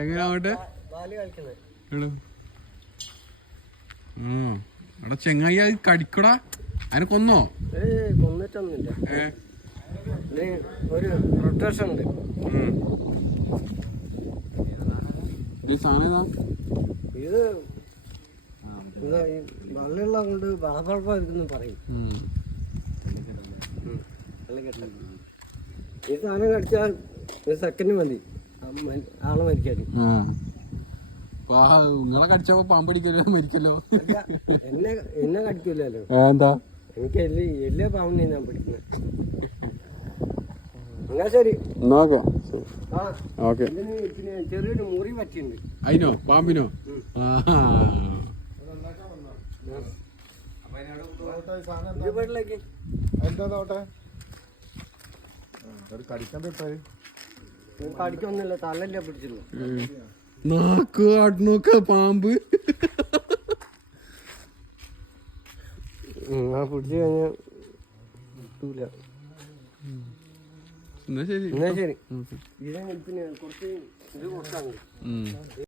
എങ്ങനെയാവട്ടെ എടാ ചെങ്ങായി അത് കടിക്കടാ. അതിനെ കൊന്നോ? കൊന്നിട്ടൊന്നുമില്ല. ഒരു പ്രൊട്ടക്ഷൻ ഉണ്ട്. ഇത് വെള്ളമുള്ള കൊണ്ട് വളപ്പളപ്പായിരിക്കുന്നു പറയും. ഈ സാധനം കടിച്ചാൽ ഒരു സെക്കൻഡ് മതി ആളെ മരിക്കാൻ. നിങ്ങളെ കടിച്ചപ്പോ പാമ്പടിക്കല്ലോ മരിക്കല്ലോ. എന്നെ കടിക്കില്ലല്ലോ. എന്താ എനിക്ക് എല്ലാ പാമ്പിനെയും ഞാൻ പിടിക്കുന്നത്. എന്നാ ശരി. പിന്നെ ചെറിയൊരു മുറി പറ്റിയുണ്ട്. അതിനോ? പാമ്പിനോ? കടിക്കൊന്നുമില്ല, തലല്ലേ പിടിച്ചില്ല. നാക്ക് കാട്ടുനോക്ക പാമ്പ് പിടിച്ചു കഴിഞ്ഞാൽ കിട്ടൂല. എന്നാ ശരി. എന്നാ ശരി. പിന്നെ കുറച്ച് ഇത് കൊടുക്കാറുണ്ട്.